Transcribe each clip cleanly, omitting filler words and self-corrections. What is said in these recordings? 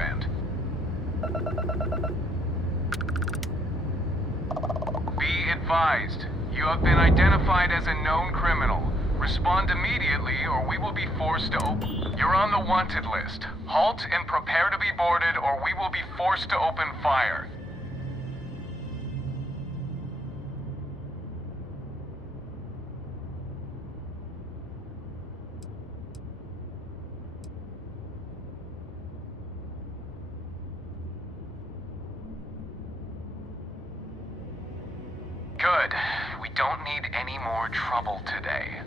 event. Be advised, you have been identified as a known criminal. Respond immediately or we will be forced to open... You're on the wanted list. Halt and prepare to be boarded or we will be forced to open fire. Good. We don't need any more trouble today.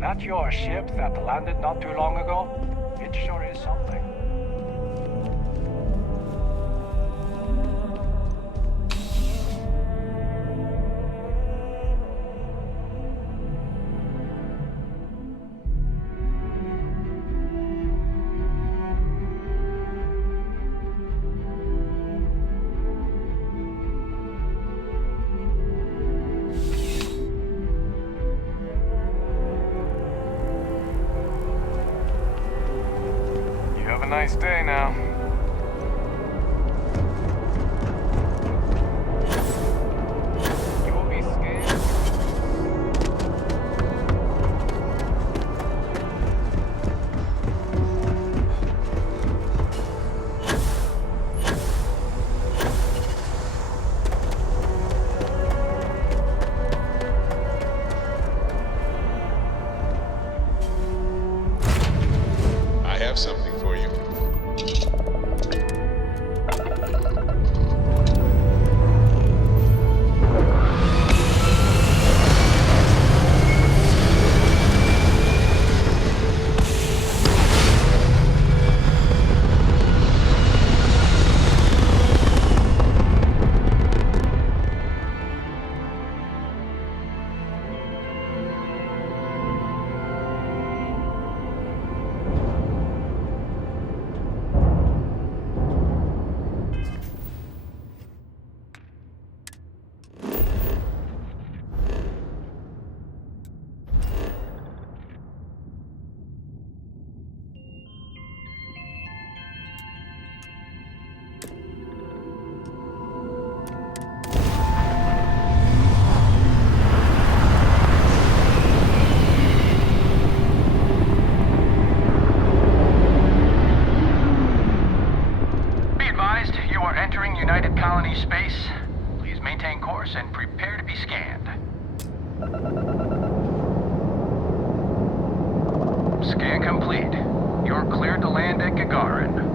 That your ship that landed not too long ago? It sure is something. Have a nice day now. You will be scanned. I have something for you. Entering United Colony space. Please maintain course and prepare to be scanned. Scan complete. You're cleared to land at Gagarin.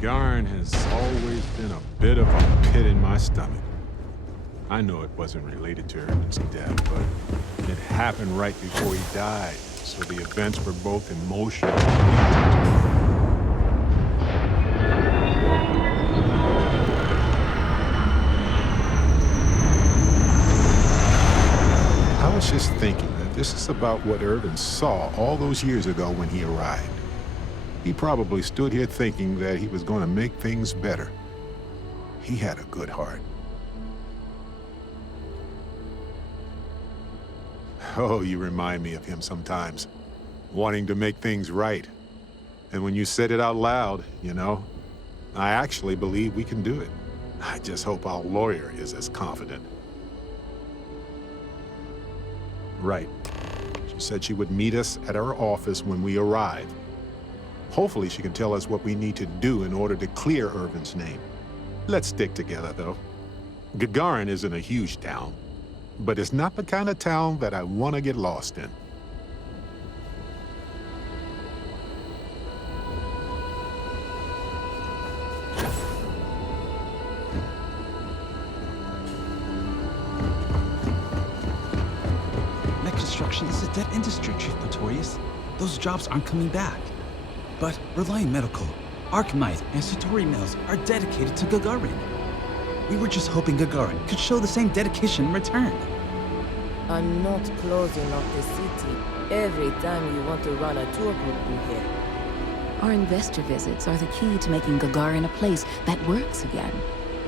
Garn has always been a bit of a pit in my stomach. I know it wasn't related to Irvin's death, but it happened right before he died, so the events were both emotional. I was just thinking that this is about what Irvin saw all those years ago when he arrived. He probably stood here thinking that he was going to make things better. He had a good heart. Oh, you remind me of him sometimes, wanting to make things right. And when you said it out loud, you know, I actually believe we can do it. I just hope our lawyer is as confident. Right. She said she would meet us at our office when we arrive. Hopefully she can tell us what we need to do in order to clear Irvin's name. Let's stick together, though. Gagarin isn't a huge town, but it's not the kind of town that I want to get lost in. Mech construction is a dead industry, Chief Pretorius. Those jobs aren't coming back. But Reliant Medical, Archmite, and Satori Mills are dedicated to Gagarin. We were just hoping Gagarin could show the same dedication in return. I'm not closing off the city every time you want to run a tour group through here. Our investor visits are the key to making Gagarin a place that works again.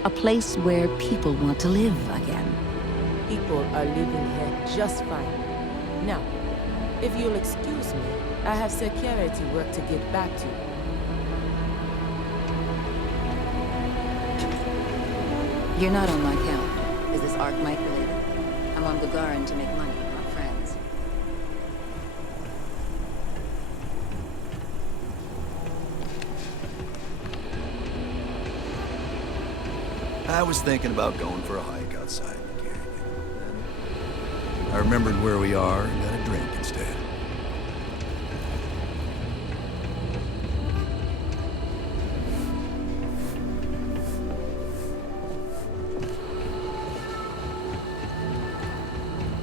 A place where people want to live again. People are living here just fine. Now, if you'll excuse me, I have security work to get back to. You're not on my calendar. Is this Archmite related? I'm on Gagarin to make money, not friends. I was thinking about going for a hike outside the canyon. Then I remembered where we are and got a drink instead.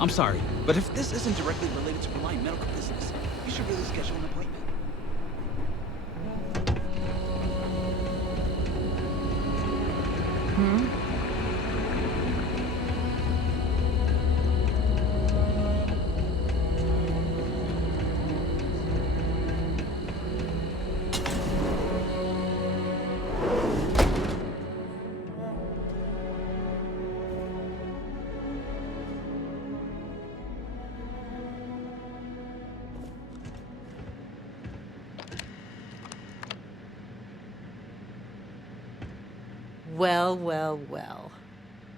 I'm sorry, but if this isn't directly related to Reliant Medical business, you should really schedule an appointment. Well, well, well.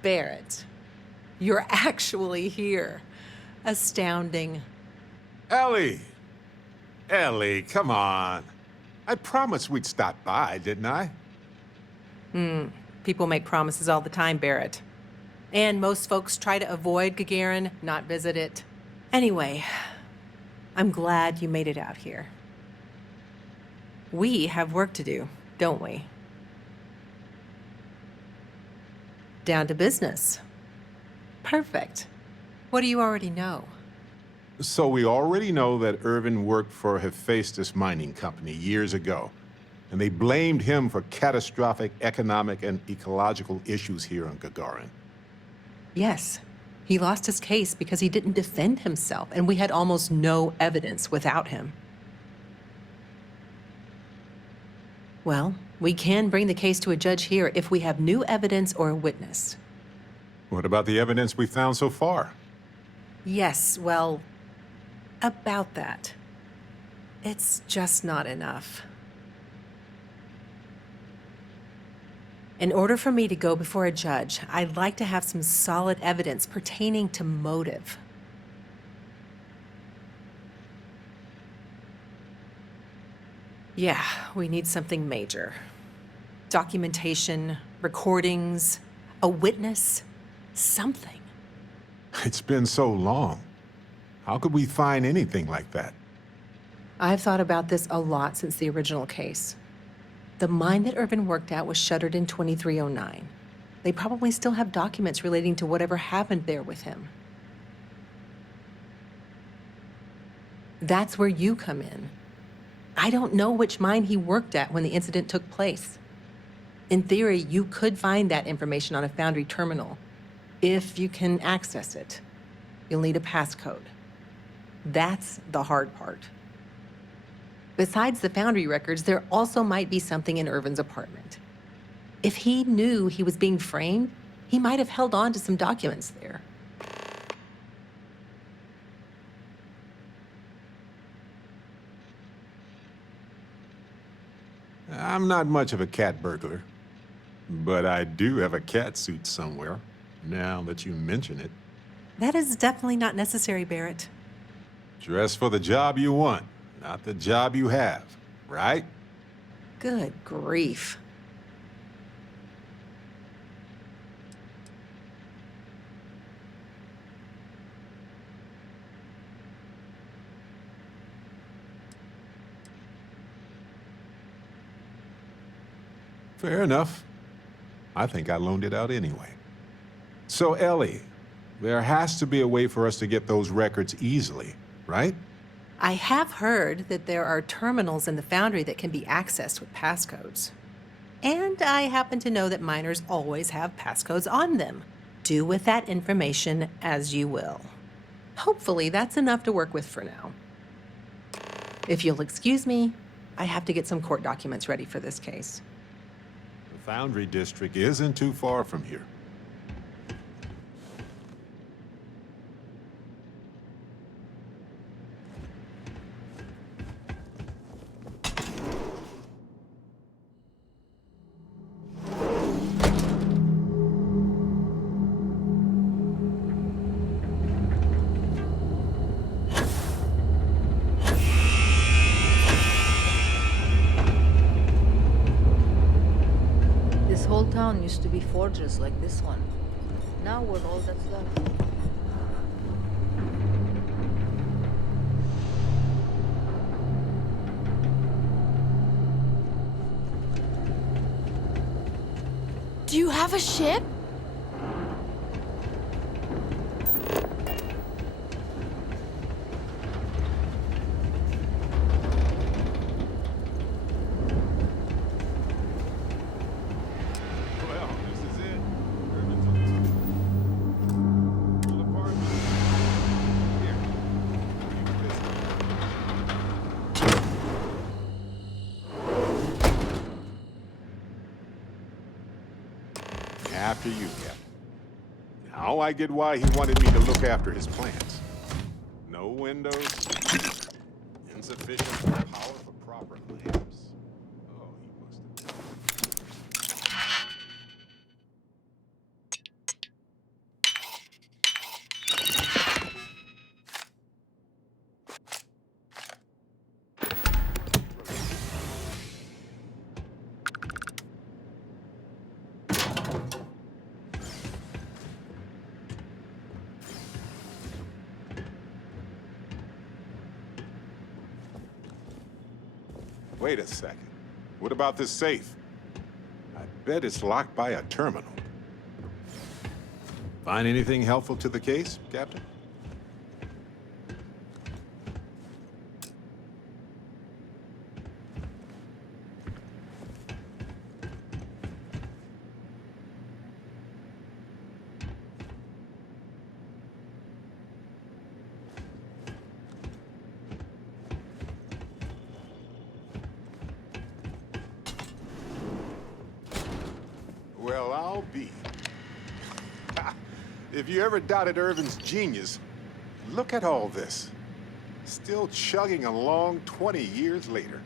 Barrett, you're actually here. Astounding. Ellie! Ellie, come on. I promised we'd stop by, didn't I? People make promises all the time, Barrett. And most folks try to avoid Gagarin, not visit it. Anyway, I'm glad you made it out here. We have work to do, don't we? Down to business. Perfect. What do you already know? So we already know that Irvin worked for Hephaestus Mining Company years ago, and they blamed him for catastrophic economic and ecological issues here on Gagarin. Yes. He lost his case because he didn't defend himself, and we had almost no evidence without him. Well, we can bring the case to a judge here if we have new evidence or a witness. What about the evidence we found so far? Yes, well, about that. It's just not enough. In order for me to go before a judge, I'd like to have some solid evidence pertaining to motive. Yeah, we need something major. Documentation, recordings, a witness, something. It's been so long. How could we find anything like that? I've thought about this a lot since the original case. The mine that Irvin worked at was shuttered in 2309. They probably still have documents relating to whatever happened there with him. That's where you come in. I don't know which mine he worked at when the incident took place. In theory, you could find that information on a Foundry terminal, if you can access it. You'll need a passcode. That's the hard part. Besides the Foundry records, there also might be something in Irvin's apartment. If he knew he was being framed, he might have held on to some documents there. I'm not much of a cat burglar, but I do have a cat suit somewhere, now that you mention it. That is definitely not necessary, Barrett. Dress for the job you want, not the job you have, right? Good grief. Fair enough. I think I loaned it out anyway. So, Ellie, there has to be a way for us to get those records easily, right? I have heard that there are terminals in the Foundry that can be accessed with passcodes. And I happen to know that miners always have passcodes on them. Do with that information as you will. Hopefully that's enough to work with for now. If you'll excuse me, I have to get some court documents ready for this case. The Foundry District isn't too far from here. This whole town used to be forges like this one. Now we're all that's left. Do you have a ship? Well, this is it. Full apartment. Here. After you, Captain. Now I get why he wanted me to look after his plants. No windows, insufficient power for proper lamps. Oh, he must have. Wait a second. What about this safe? I bet it's locked by a terminal. Find anything helpful to the case, Captain? If you ever doubted Irvin's genius, look at all this. Still chugging along 20 years later.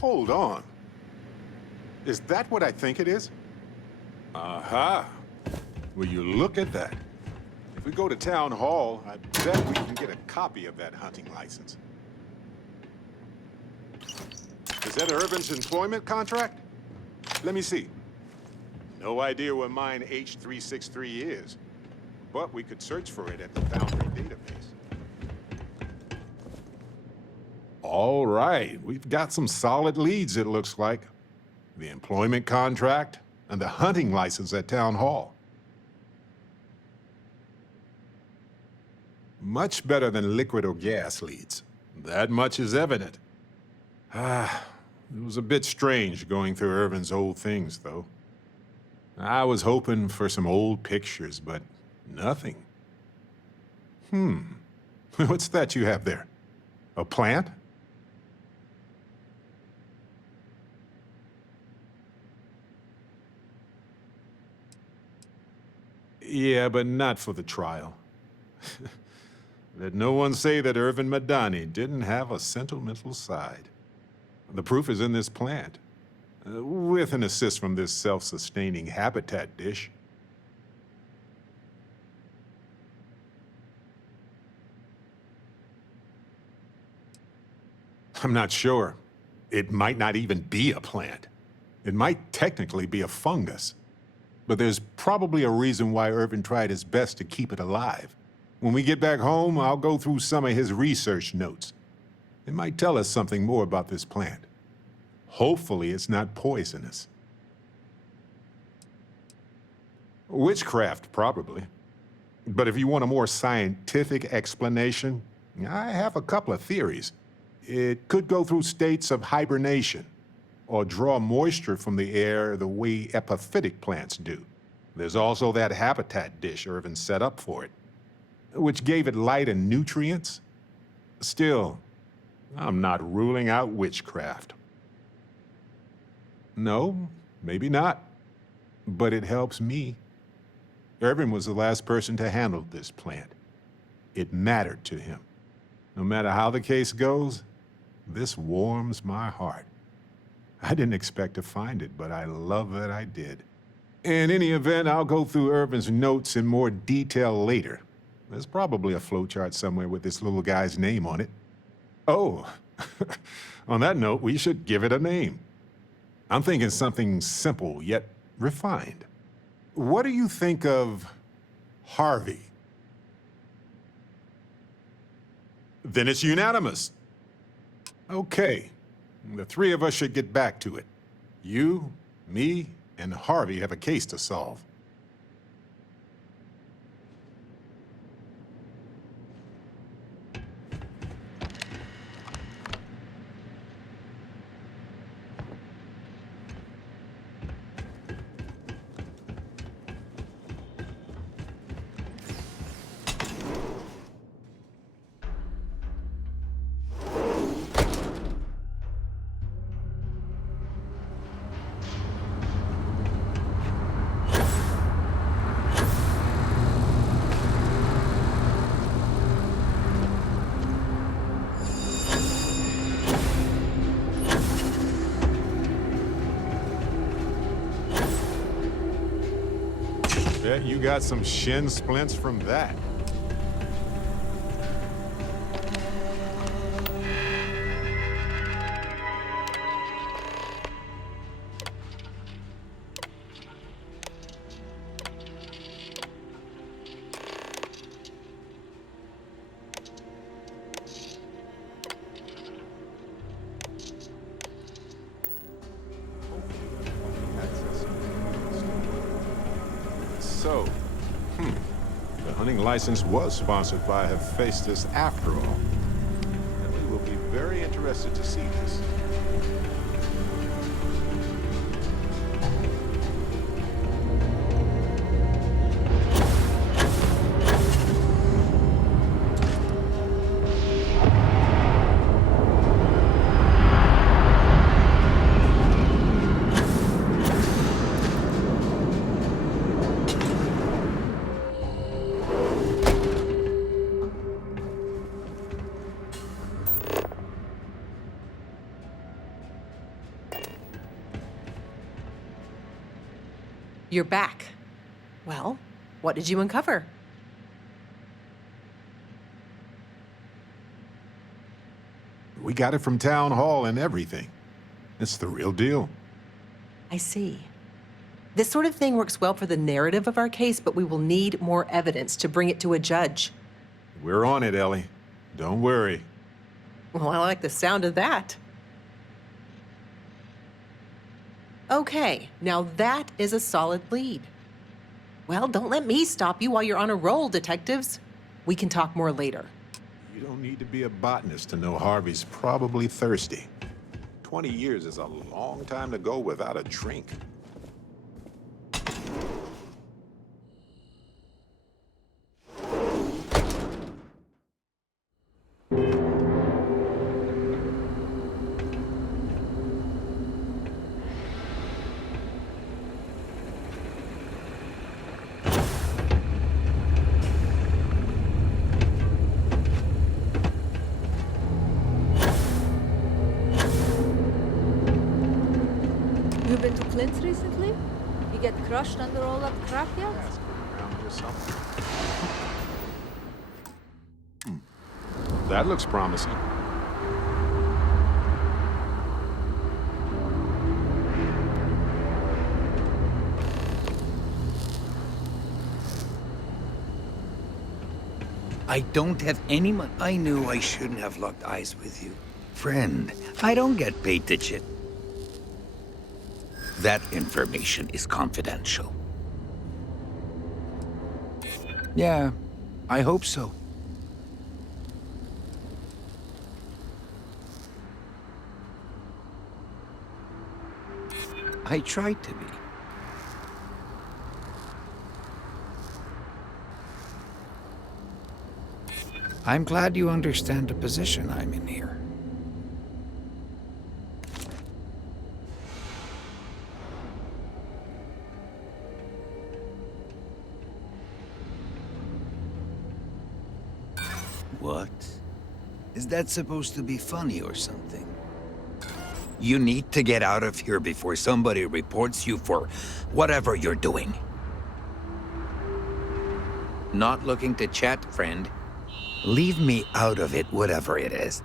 Hold on. Is that what I think it is? Aha. Will you look at that? If we go to town hall, I bet we can get a copy of that hunting license. Is that Irvin's employment contract? Let me see. No idea where mine H363 is, but we could search for it at the Foundry database. All right, we've got some solid leads, it looks like. The employment contract and the hunting license at Town Hall. Much better than liquid or gas leads. That much is evident. It was a bit strange going through Irvin's old things, though. I was hoping for some old pictures, but nothing. What's that you have there? A plant? Yeah, but not for the trial. Let no one say that Irvin Madani didn't have a sentimental side. The proof is in this plant, with an assist from this self-sustaining habitat dish. I'm not sure. It might not even be a plant. It might technically be a fungus. But there's probably a reason why Irvin tried his best to keep it alive. When we get back home, I'll go through some of his research notes. It might tell us something more about this plant. Hopefully it's not poisonous. Witchcraft, probably. But if you want a more scientific explanation, I have a couple of theories. It could go through states of hibernation, or draw moisture from the air the way epiphytic plants do. There's also that habitat dish Irvin set up for it, which gave it light and nutrients. Still, I'm not ruling out witchcraft. No, maybe not, but it helps me. Irvin was the last person to handle this plant. It mattered to him. No matter how the case goes, this warms my heart. I didn't expect to find it, but I love that I did. In any event, I'll go through Irvin's notes in more detail later. There's probably a flowchart somewhere with this little guy's name on it. Oh, on that note, we should give it a name. I'm thinking something simple yet refined. What do you think of Harvey? Then it's unanimous. Okay. The three of us should get back to it. You, me, and Harvey have a case to solve. Bet you got some shin splints from that. So, the hunting license was sponsored by Hephaestus after all. And we will be very interested to see this. You're back. Well, what did you uncover? We got it from Town Hall and everything. It's the real deal. I see. This sort of thing works well for the narrative of our case, but we will need more evidence to bring it to a judge. We're on it, Ellie. Don't worry. Well, I like the sound of that. Okay, now that is a solid lead. Well, don't let me stop you while you're on a roll, detectives. We can talk more later. You don't need to be a botanist to know Harvey's probably thirsty. 20 years is a long time to go without a drink. You been to Clint's recently? You get crushed under all that crap yet? Around here somewhere. That looks promising. I don't have any money. I knew I shouldn't have locked eyes with you. Friend, I don't get paid to chit. That information is confidential. Yeah, I hope so. I tried to be. I'm glad you understand the position I'm in here. What? Is that supposed to be funny or something? You need to get out of here before somebody reports you for whatever you're doing. Not looking to chat, friend. Leave me out of it, whatever it is.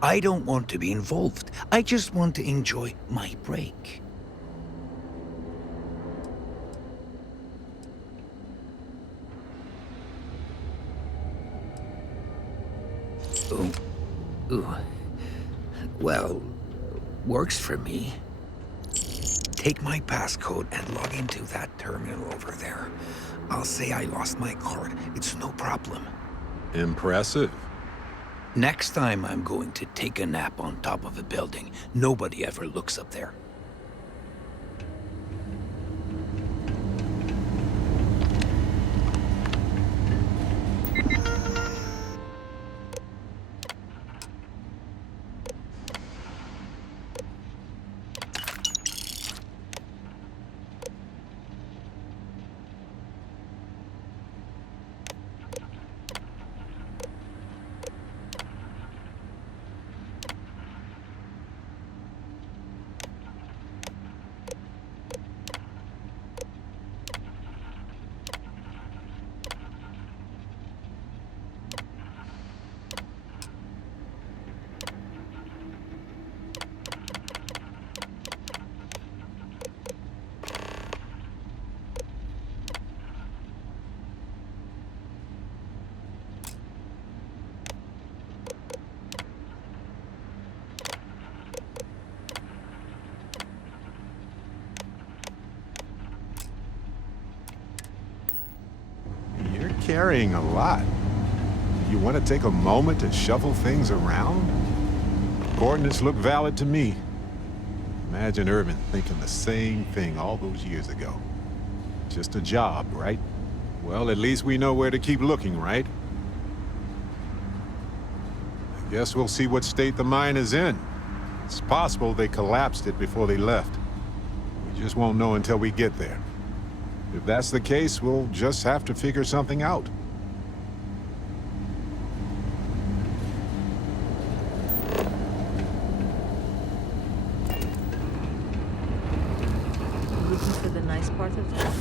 I don't want to be involved. I just want to enjoy my break. Ooh. Well, works for me. Take my passcode and log into that terminal over there. I'll say I lost my card. It's no problem. Impressive. Next time I'm going to take a nap on top of a building. Nobody ever looks up there. carrying a lot. You want to take a moment to shuffle things around? Coordinates look valid to me. Imagine Irvin thinking the same thing all those years ago. Just a job, right? Well, at least we know where to keep looking, right? I guess we'll see what state the mine is in. It's possible they collapsed it before they left. We just won't know until we get there. If that's the case, we'll just have to figure something out. Looking for the nice part of town?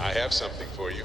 I have something for you.